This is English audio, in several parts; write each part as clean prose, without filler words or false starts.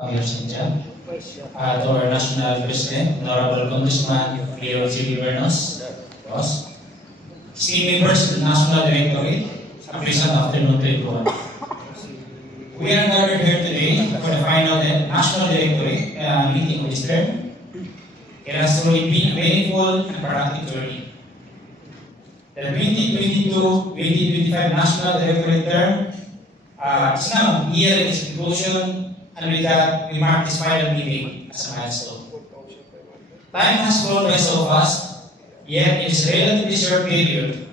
Mayor Sinja, to our National President, Honorable Congressman Leo G. Bernos, boss, esteemed members of the National Directorate, a pleasant afternoon to everyone. We are gathered here today for the final National Directorate meeting of this term. It has truly been a meaningful and productive journey. The 2022-2025 National Directorate term is now near its conclusion, and with that, we mark this final meeting as a milestone. Time has flown by so fast, yet in this relatively short period,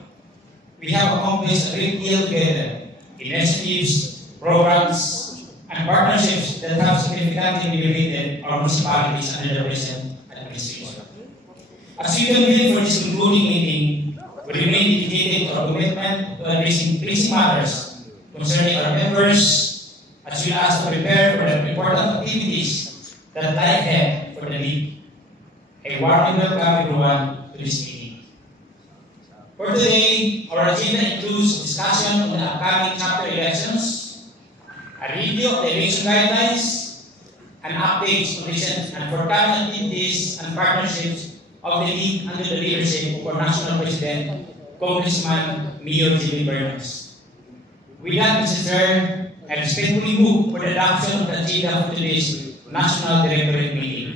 we have accomplished a great deal together. Initiatives, programs, and partnerships that have significantly elevated our municipalities under the present administration. As we convene for this concluding meeting, we remain dedicated to our commitment to addressing pressing matters concerning our members, as well as to prepare for the important activities that lie ahead for the league. A warm welcome everyone to this meeting. For today, our agenda includes discussion on the upcoming chapter elections, a review of the election guidelines, and updates on recent and forthcoming activities and partnerships of the league under the leadership of our National President, Congressman Leo G. Bernos. With that, Mr. Chair, I respectfully move for the adoption of the agenda for today's National Directorate meeting.